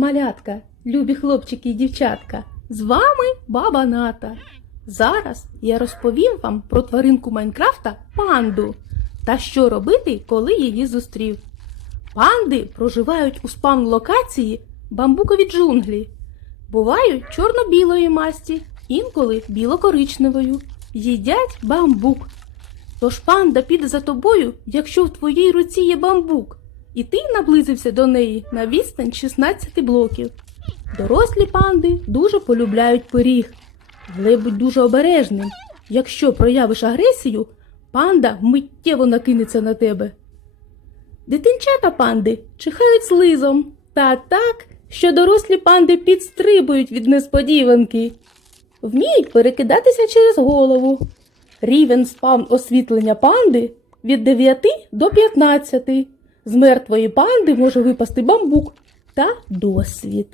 малятка, любі хлопчики і дівчатка! З вами баба Ната. Зараз я розповім вам про тваринку Майнкрафта панду та що робити, коли її зустрів. Панди проживають у спам-локації бамбукові джунглі. Бувають чорно-білої масті, інколи біло-коричневою. Їдять бамбук. Тож панда піде за тобою, якщо в твоїй руці є бамбук, і ти наблизився до неї на відстань 16 блоків. Дорослі панди дуже полюбляють пиріг, але будь дуже обережним. Якщо проявиш агресію, панда миттєво накинеться на тебе. Дитинчата панди чихають слизом та так, що дорослі панди підстрибують від несподіванки. Вміють перекидатися через голову. Рівень спавн освітлення панди від 9 до 15. З мертвої панди може випасти бамбук та досвід.